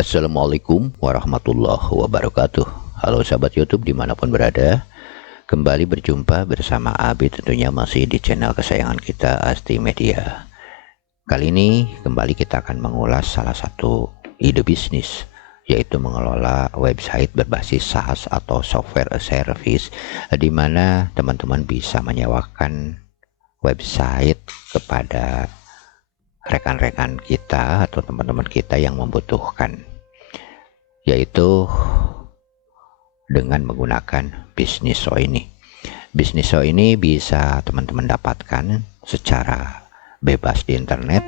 Assalamualaikum warahmatullahi wabarakatuh. Halo sahabat YouTube dimanapun berada, kembali berjumpa bersama Abi, tentunya masih di channel kesayangan kita, Asti Media. Kali ini kembali kita akan mengulas salah satu ide bisnis, yaitu mengelola website berbasis SaaS atau software as a service, di mana teman-teman bisa menyewakan website kepada rekan-rekan kita atau teman-teman kita yang membutuhkan, yaitu dengan menggunakan Business-Show ini. Business-Show ini bisa teman-teman dapatkan secara bebas di internet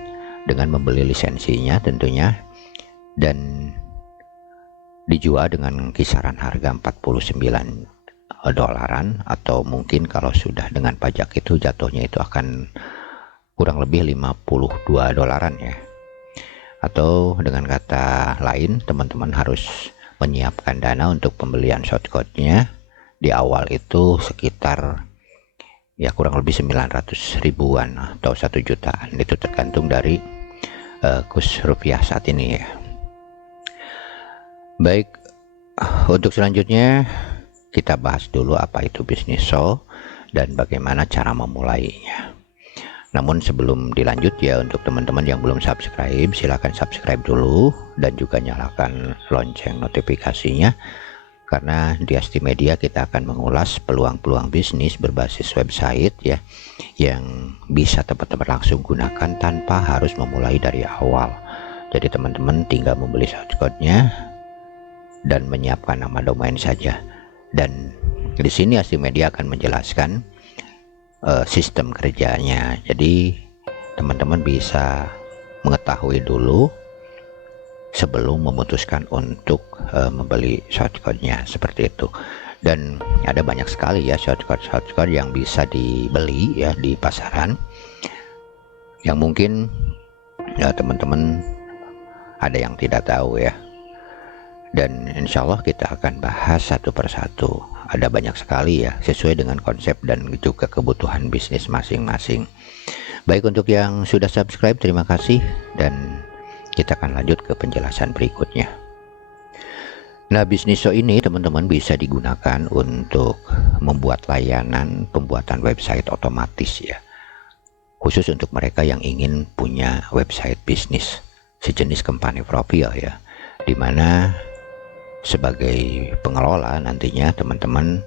dengan membeli lisensinya tentunya, dan dijual dengan kisaran harga 49 dolaran, atau mungkin kalau sudah dengan pajak itu jatuhnya itu akan kurang lebih 52 dolaran ya. Atau dengan kata lain, teman-teman harus menyiapkan dana untuk pembelian shortcode-nya di awal itu sekitar ya kurang lebih 900 ribuan atau 1 jutaan, itu tergantung dari kurs rupiah saat ini ya. Baik, untuk selanjutnya kita bahas dulu apa itu Business-Show dan bagaimana cara memulainya. Namun sebelum dilanjut ya, untuk teman-teman yang belum subscribe, silahkan subscribe dulu dan juga nyalakan lonceng notifikasinya, karena di Asti Media kita akan mengulas peluang-peluang bisnis berbasis website ya, yang bisa teman-teman langsung gunakan tanpa harus memulai dari awal. Jadi teman-teman tinggal membeli shortcode-nya dan menyiapkan nama domain saja. Dan di sini Asti Media akan menjelaskan sistem kerjanya, jadi teman-teman bisa mengetahui dulu sebelum memutuskan untuk membeli shortcode-nya, seperti itu. Dan ada banyak sekali ya shortcode yang bisa dibeli ya di pasaran, yang mungkin ya teman-teman ada yang tidak tahu ya, dan insya Allah kita akan bahas satu persatu. Ada banyak sekali ya, sesuai dengan konsep dan juga kebutuhan bisnis masing-masing. Baik, untuk yang sudah subscribe terima kasih, dan kita akan lanjut ke penjelasan berikutnya. Nah, Business-Show ini teman-teman bisa digunakan untuk membuat layanan pembuatan website otomatis ya, khusus untuk mereka yang ingin punya website bisnis sejenis company profile ya, dimana sebagai pengelola nantinya teman-teman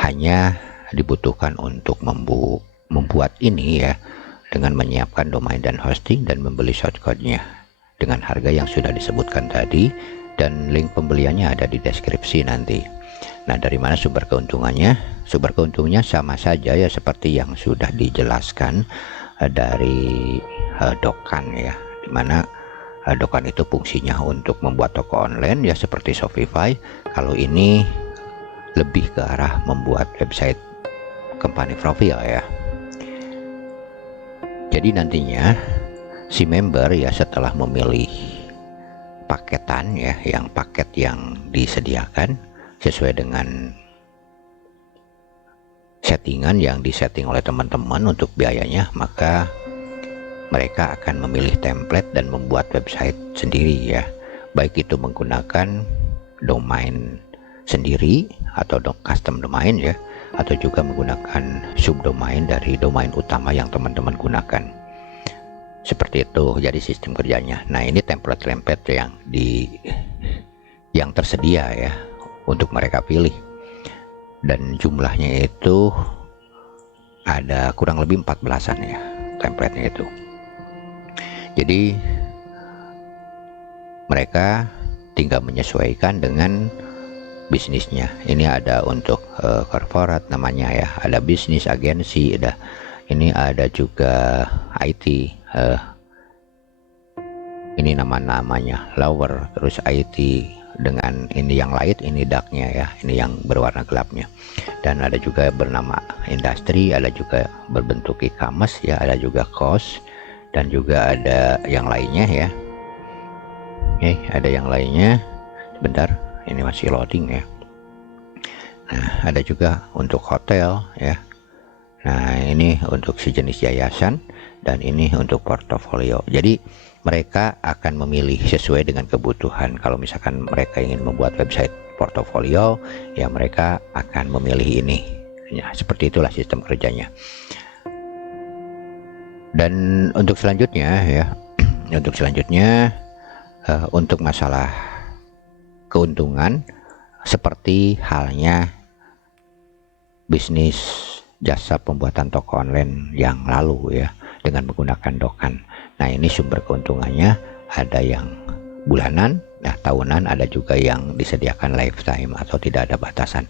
hanya dibutuhkan untuk membuat ini ya, dengan menyiapkan domain dan hosting dan membeli shortcode-nya dengan harga yang sudah disebutkan tadi, dan link pembeliannya ada di deskripsi nanti. Nah, dari mana sumber keuntungannya? Sumber keuntungannya sama saja ya seperti yang sudah dijelaskan dari Dokkan ya, dimana Dokkan itu fungsinya untuk membuat toko online ya seperti Shopify. Kalau ini lebih ke arah membuat website company profile ya. Jadi nantinya si member ya setelah memilih paketan ya, yang paket yang disediakan sesuai dengan settingan yang disetting oleh teman-teman untuk biayanya, maka mereka akan memilih template dan membuat website sendiri ya, baik itu menggunakan domain sendiri atau custom domain ya, atau juga menggunakan subdomain dari domain utama yang teman-teman gunakan. Seperti itu jadi sistem kerjanya. Nah, ini template-template yang tersedia ya untuk mereka pilih, dan jumlahnya itu ada kurang lebih 14-an ya template-nya itu. Jadi mereka tinggal menyesuaikan dengan bisnisnya. Ini ada untuk corporate namanya ya, ada bisnis agensi, ini ada juga IT, ini namanya lower, terus IT dengan ini yang light, ini darknya ya, ini yang berwarna gelapnya. Dan ada juga bernama industri, ada juga berbentuk e-commerce ya, ada juga cost, dan juga ada yang lainnya ya. Oke, ada yang lainnya, sebentar, ini masih loading ya. Nah, ada juga untuk hotel ya. Nah, ini untuk sejenis yayasan, dan ini untuk portofolio. Jadi mereka akan memilih sesuai dengan kebutuhan. Kalau misalkan mereka ingin membuat website portofolio, ya mereka akan memilih ini. Ya, seperti itulah sistem kerjanya. Dan untuk selanjutnya ya, untuk selanjutnya untuk masalah keuntungan, seperti halnya bisnis jasa pembuatan toko online yang lalu ya, dengan menggunakan Dokkan. Nah, ini sumber keuntungannya ada yang bulanan, nah tahunan, ada juga yang disediakan lifetime atau tidak ada batasan.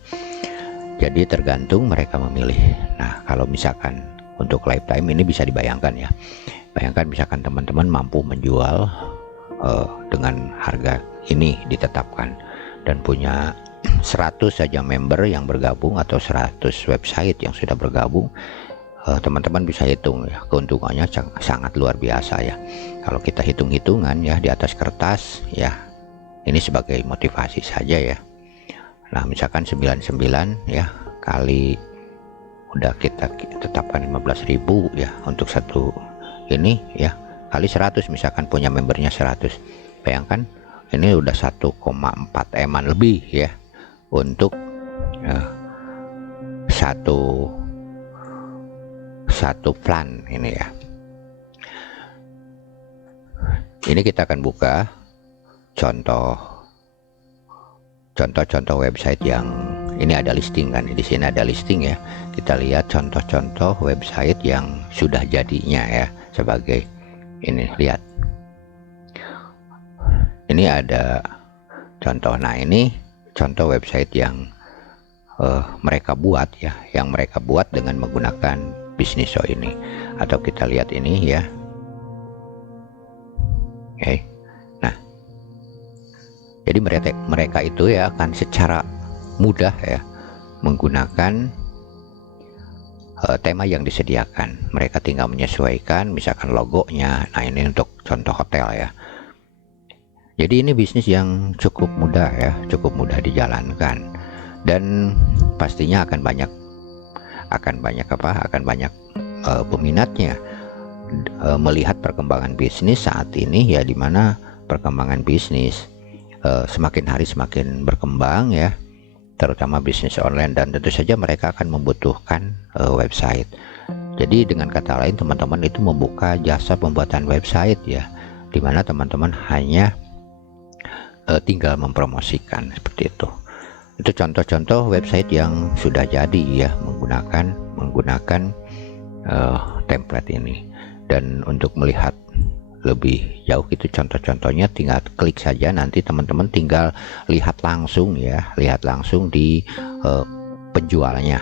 Jadi tergantung mereka memilih. Nah, kalau misalkan untuk lifetime ini bisa dibayangkan ya. Bayangkan misalkan teman-teman mampu menjual dengan harga ini ditetapkan dan punya 100 saja member yang bergabung atau 100 website yang sudah bergabung, teman-teman bisa hitung ya, keuntungannya sangat luar biasa ya. Kalau kita hitung-hitungan ya di atas kertas ya, ini sebagai motivasi saja ya. Nah, misalkan 99 ya kali udah kita tetapkan 15.000 ya untuk satu ini ya, kali 100 misalkan punya membernya 100. Bayangkan ini udah 1,4 eman lebih ya untuk satu plan ini ya. Ini kita akan buka contoh website yang ini ada listing kan, di sini ada listing ya. Kita lihat contoh-contoh website yang sudah jadinya ya, sebagai ini, lihat ini ada contoh. Nah, ini contoh website yang mereka buat ya, yang mereka buat dengan menggunakan Bisniso ini. Atau kita lihat ini ya. Oke. Nah, jadi mereka itu ya akan secara mudah ya menggunakan tema yang disediakan. Mereka tinggal menyesuaikan misalkan logonya. Nah, ini untuk contoh hotel ya. Jadi ini bisnis yang cukup mudah ya, cukup mudah dijalankan, dan pastinya akan banyak peminatnya. Melihat perkembangan bisnis saat ini ya, dimana perkembangan bisnis semakin hari semakin berkembang ya, terutama bisnis online, dan tentu saja mereka akan membutuhkan website. Jadi dengan kata lain, teman-teman itu membuka jasa pembuatan website ya, dimana teman-teman hanya tinggal mempromosikan seperti itu. Itu contoh-contoh website yang sudah jadi ya, menggunakan template ini. Dan untuk melihat lebih jauh itu contoh-contohnya, tinggal klik saja, nanti teman-teman tinggal lihat langsung ya, lihat langsung di penjualnya.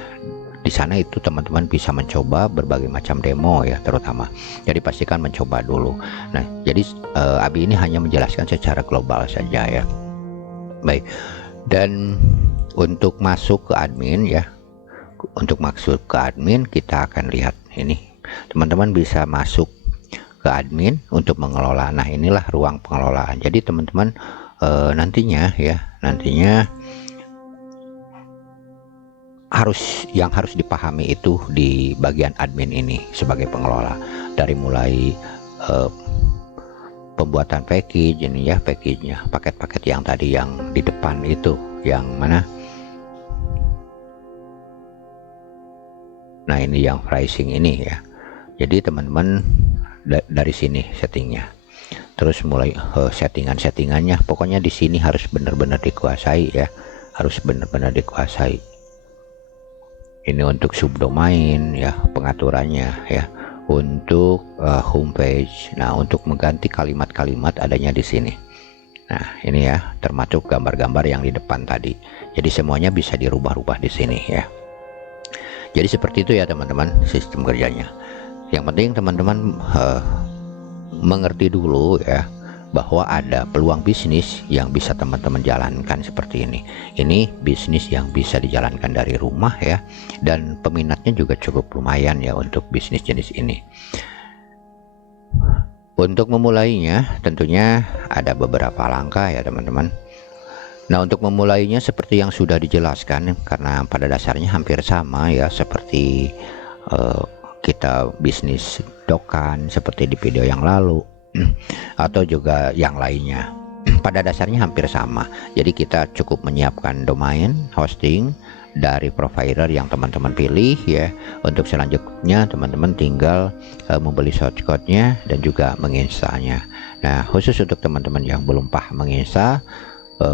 Di sana itu teman-teman bisa mencoba berbagai macam demo ya, terutama. Jadi pastikan mencoba dulu. Nah, jadi Abi ini hanya menjelaskan secara global saja ya. Baik. Dan untuk masuk ke admin ya, untuk masuk ke admin kita akan lihat ini. Teman-teman bisa masuk ke admin untuk mengelola. Nah, inilah ruang pengelolaan. Jadi teman-teman nantinya harus dipahami itu di bagian admin ini sebagai pengelola, dari mulai pembuatan package ini ya, package-nya, paket-paket yang tadi yang di depan itu, yang mana? Nah, ini yang pricing ini ya. Jadi teman-teman dari sini settingnya, terus mulai settingannya, pokoknya di sini harus benar-benar dikuasai ya, harus benar-benar dikuasai. Ini untuk subdomain ya, pengaturannya ya, untuk homepage. Nah, untuk mengganti kalimat-kalimat adanya di sini. Nah, ini ya, termasuk gambar-gambar yang di depan tadi. Jadi semuanya bisa dirubah-rubah di sini ya. Jadi seperti itu ya teman-teman sistem kerjanya. Yang penting teman-teman mengerti dulu ya, bahwa ada peluang bisnis yang bisa teman-teman jalankan seperti ini. Ini bisnis yang bisa dijalankan dari rumah ya, dan peminatnya juga cukup lumayan ya untuk bisnis jenis ini. Untuk memulainya tentunya ada beberapa langkah ya teman-teman. Nah, untuk memulainya seperti yang sudah dijelaskan, karena pada dasarnya hampir sama ya seperti kita bisnis tektokan seperti di video yang lalu atau juga yang lainnya. Pada dasarnya hampir sama. Jadi kita cukup menyiapkan domain hosting dari provider yang teman-teman pilih ya. Untuk selanjutnya teman-teman tinggal membeli shortcode-nya dan juga menginstalnya. Nah, khusus untuk teman-teman yang belum paham menginstal,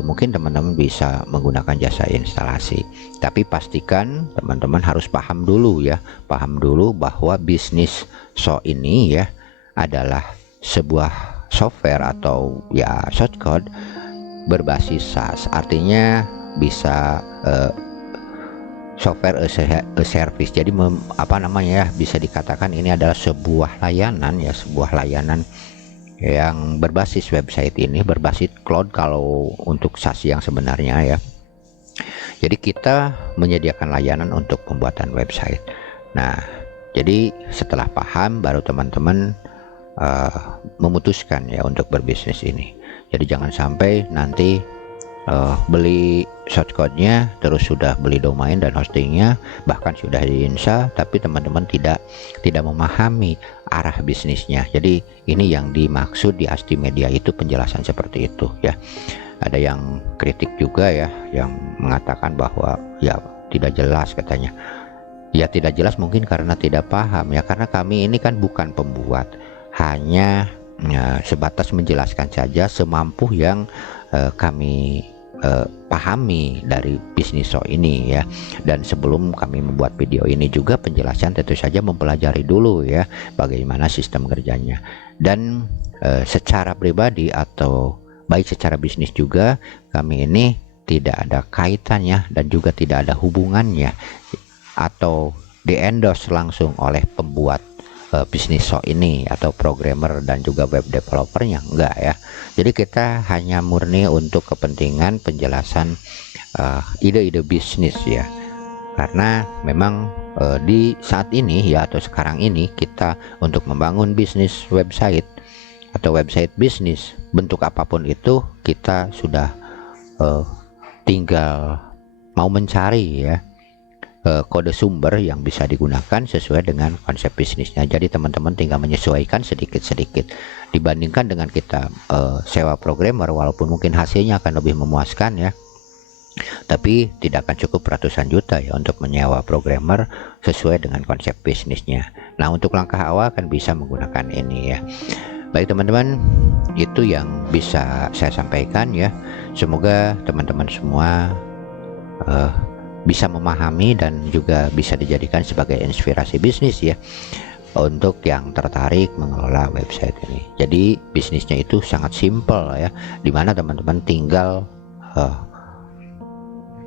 mungkin teman-teman bisa menggunakan jasa instalasi. Tapi pastikan teman-teman harus paham dulu ya. Paham dulu bahwa bisnis so ini ya adalah sebuah software atau ya shortcode berbasis SaaS, artinya bisa software as a service. Jadi bisa dikatakan ini adalah sebuah layanan ya, sebuah layanan yang berbasis website ini, berbasis cloud kalau untuk SaaS yang sebenarnya ya. Jadi kita menyediakan layanan untuk pembuatan website. Nah, jadi setelah paham baru teman-teman memutuskan ya untuk berbisnis ini. Jadi jangan sampai nanti beli shortcode-nya terus sudah beli domain dan hostingnya, bahkan sudah diinstal tapi teman-teman tidak memahami arah bisnisnya. Jadi ini yang dimaksud di Asti Media itu penjelasan seperti itu ya. Ada yang kritik juga ya yang mengatakan bahwa ya tidak jelas katanya. Ya tidak jelas mungkin karena tidak paham ya, karena kami ini kan bukan pembuat, hanya sebatas menjelaskan saja semampu yang kami pahami dari bisnis show ini ya. Dan sebelum kami membuat video ini juga penjelasan tentu saja mempelajari dulu ya bagaimana sistem kerjanya. Dan secara pribadi atau baik secara bisnis juga, kami ini tidak ada kaitannya dan juga tidak ada hubungannya atau di endorse langsung oleh pembuat bisnis show ini atau programmer dan juga web developernya, enggak ya. Jadi kita hanya murni untuk kepentingan penjelasan ide-ide bisnis ya, karena memang di saat ini ya atau sekarang ini kita untuk membangun bisnis website atau website bisnis bentuk apapun itu, kita sudah tinggal mau mencari ya kode sumber yang bisa digunakan sesuai dengan konsep bisnisnya. Jadi teman-teman tinggal menyesuaikan sedikit-sedikit dibandingkan dengan kita sewa programmer, walaupun mungkin hasilnya akan lebih memuaskan ya, tapi tidak akan cukup ratusan juta ya untuk menyewa programmer sesuai dengan konsep bisnisnya. Nah, untuk langkah awal kan bisa menggunakan ini ya. Baik teman-teman, itu yang bisa saya sampaikan ya. Semoga teman-teman semua bisa memahami dan juga bisa dijadikan sebagai inspirasi bisnis ya untuk yang tertarik mengelola website ini. Jadi bisnisnya itu sangat simpel ya, dimana teman-teman tinggal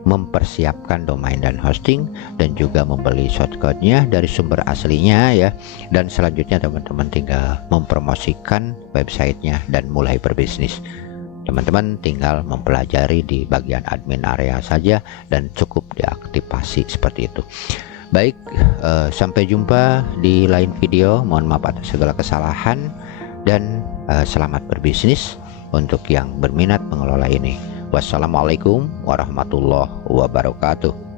mempersiapkan domain dan hosting dan juga membeli shortcode-nya dari sumber aslinya ya, dan selanjutnya teman-teman tinggal mempromosikan websitenya dan mulai berbisnis. Teman-teman tinggal mempelajari di bagian admin area saja dan cukup diaktifasi seperti itu. Baik, sampai jumpa di lain video. Mohon maaf atas segala kesalahan dan selamat berbisnis untuk yang berminat mengelola ini. Wassalamualaikum warahmatullahi wabarakatuh.